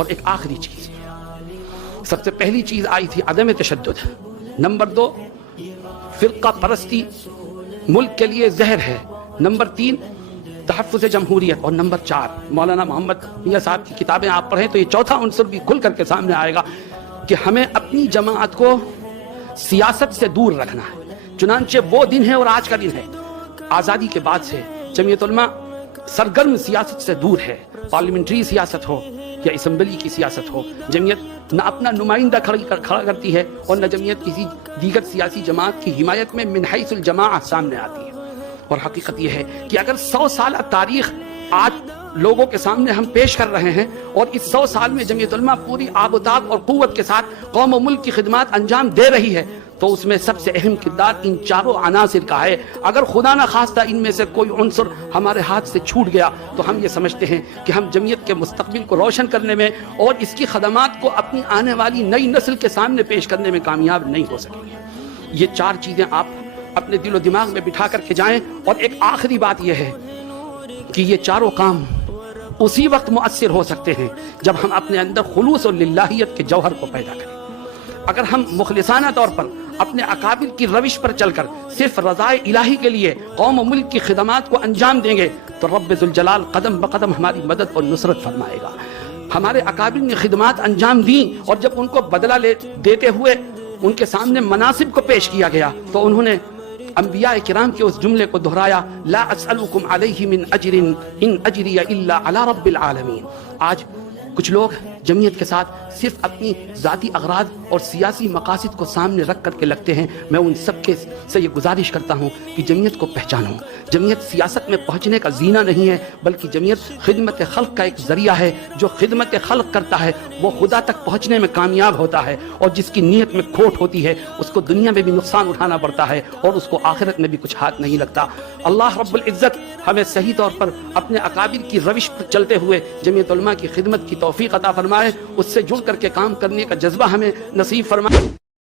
اور ایک آخری چیز، سب سے پہلی چیز آئی تھی عدم تشدد، نمبر 2 فرقہ پرستی ملک کے لیے زہر ہے، نمبر 3 تحفظ جمہوریت، اور نمبر 4 مولانا محمد میاں صاحب کی کتابیں آپ پڑھیں تو یہ چوتھا عنصر بھی کھل کر کے سامنے آئے گا کہ ہمیں اپنی جماعت کو سیاست سے دور رکھنا ہے۔ چنانچہ وہ دن ہے اور آج کا دن ہے، آزادی کے بعد سے جمعیت علماء سرگرم سیاست سے دور ہے، پارلیمنٹری سیاست ہو یا اسمبلی کی سیاست ہو، جمعیت نہ اپنا نمائندہ کھڑا کرتی ہے اور نہ جمعیت کسی دیگر سیاسی جماعت کی حمایت میں من حیث الجماعت سامنے آتی ہے۔ اور حقیقت یہ ہے کہ اگر 100 سالہ تاریخ آج لوگوں کے سامنے ہم پیش کر رہے ہیں اور اس 100 سال میں جمعیت علماء پوری آب و تاب اور قوت کے ساتھ قوم و ملک کی خدمات انجام دے رہی ہے، تو اس میں سب سے اہم کردار ان چاروں عناصر کا ہے۔ اگر خدا نہ خواستہ ان میں سے کوئی عنصر ہمارے ہاتھ سے چھوٹ گیا تو ہم یہ سمجھتے ہیں کہ ہم جمعیت کے مستقبل کو روشن کرنے میں اور اس کی خدمات کو اپنی آنے والی نئی نسل کے سامنے پیش کرنے میں کامیاب نہیں ہو سکیں گے۔ یہ 4 چیزیں آپ اپنے دل و دماغ میں بٹھا کر کے جائیں۔ اور ایک آخری بات یہ ہے کہ یہ چاروں کام اسی وقت مؤثر ہو سکتے ہیں جب ہم اپنے اندر خلوص اور للہیت کے جوہر کو پیدا کریں۔ اگر ہم مخلصانہ طور پر اپنے اکابر کی روش پر چل کر صرف رضائے الہی کے لیے قوم و ملک کی خدمات کو انجام دیں گے تو رب ذوالجلال قدم بقدم ہماری مدد اور نصرت فرمائے گا۔ ہمارے اکابر نے خدمات انجام دیں اور جب ان کو بدلہ دیتے ہوئے ان کے سامنے مناصب کو پیش کیا گیا تو انہوں نے انبیاء کرام کے اس جملے کو دہرایا، لا اسألکم علیہ من اجر ان اجری الا علی رب العالمین۔ آج کچھ لوگ جمعیت کے ساتھ صرف اپنی ذاتی اغراض اور سیاسی مقاصد کو سامنے رکھ کر کے لگتے ہیں۔ میں ان سب کے سے یہ گزارش کرتا ہوں کہ جمعیت کو پہچانو۔ جمعیت سیاست میں پہنچنے کا زینہ نہیں ہے، بلکہ جمعیت خدمت خلق کا ایک ذریعہ ہے۔ جو خدمت خلق کرتا ہے وہ خدا تک پہنچنے میں کامیاب ہوتا ہے، اور جس کی نیت میں کھوٹ ہوتی ہے اس کو دنیا میں بھی نقصان اٹھانا پڑتا ہے اور اس کو آخرت میں بھی کچھ ہاتھ نہیں لگتا۔ اللہ رب العزت ہمیں صحیح طور پر اپنے اکابر کی روش پر چلتے ہوئے جمعیت علماء کی خدمت کی توفیق عطا فرمائے، اس سے جڑ کر کے کام کرنے کا جذبہ ہمیں نصیب فرمائے۔